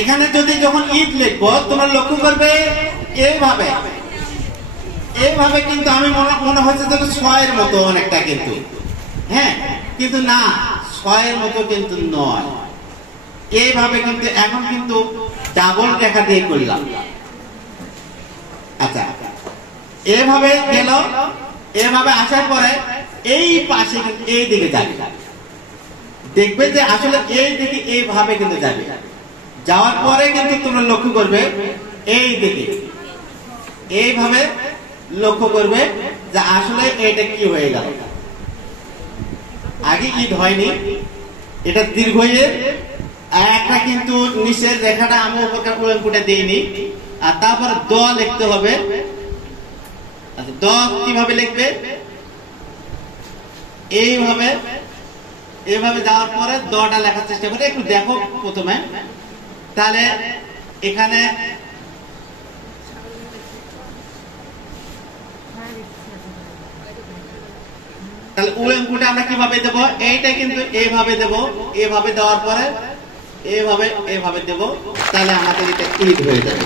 এখানে যদি যখন ঈদ লিখবো তোমরা লক্ষ্য করবে এইভাবে এইভাবে কিন্তু আমি মনে হচ্ছে যে ছয়ের মতো অনেকটা, কিন্তু হ্যাঁ কিন্তু না, ছয়ের মতো কিন্তু নয়। এইভাবে কিন্তু এখন কিন্তু ডাবল রেখা দিয়ে করলাম। আচ্ছা, এভাবে গেল, এভাবে আসার পরে এই পাশে এই দিকে যাবে, দেখবে যে আসলে এই দিকে এইভাবে কিন্তু যাবে। যাওয়ার পরে কিন্তু তোমরা লক্ষ্য করবে এই দিকে এইভাবে লক্ষ্য করবে যে আসলে এটা কি হয়ে গেল। আগে ঈদ হয়নি, এটা দীর্ঘ একটা, কিন্তু নিচের রেখাটা আমি উপরে দিইনি। আর তারপরে দ লিখতে হবে। আচ্ছা, দ কিভাবে লিখবে? এইভাবে এইভাবে যাওয়ার পরে দটা লেখার চেষ্টা করে একটু দেখো প্রথমে। তাহলে এখানে তাহলে উলঙ্গুটা আমরা কিভাবে দেব? এইটা কিন্তু এইভাবে দেব, এইভাবে দেওয়ার পরে এইভাবে এইভাবে দেব, তাহলে আমাদের এটা ঈদ হয়ে যাবে।